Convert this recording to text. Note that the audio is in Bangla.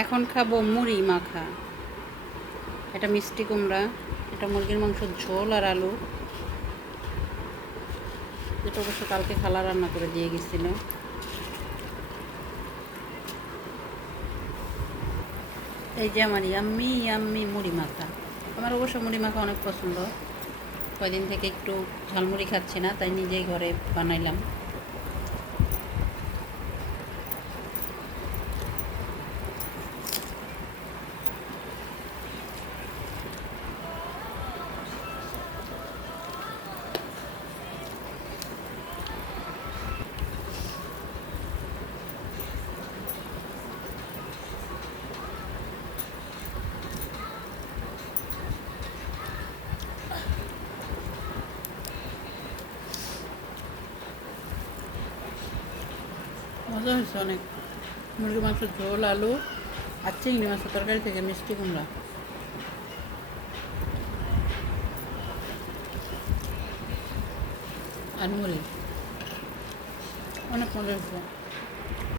এখন খাবো মুড়ি মাখা। এটা মিষ্টি কুমড়া, এটা মুরগির মাংসের ঝোল আর আলু, যেটা অবশ্য কালকে খালা রান্না করে দিয়ে গেছিল। এই যে আমার ইয়াম্মি ইয়াম্মি মুড়ি মাখা। আমার অবশ্য মুড়ি মাখা অনেক পছন্দ। কয়দিন থেকে একটু ঝালমুড়ি খাচ্ছি না, তাই নিজেই ঘরে বানাইলাম। মজা হয়েছে অনেক। মুরগির মাংসের ঝোল, আলু আর চিংড়ি মাছের তরকারি থেকে মিষ্টি কুমড়া আর মুড়ি, অনেক মজা হয়েছে।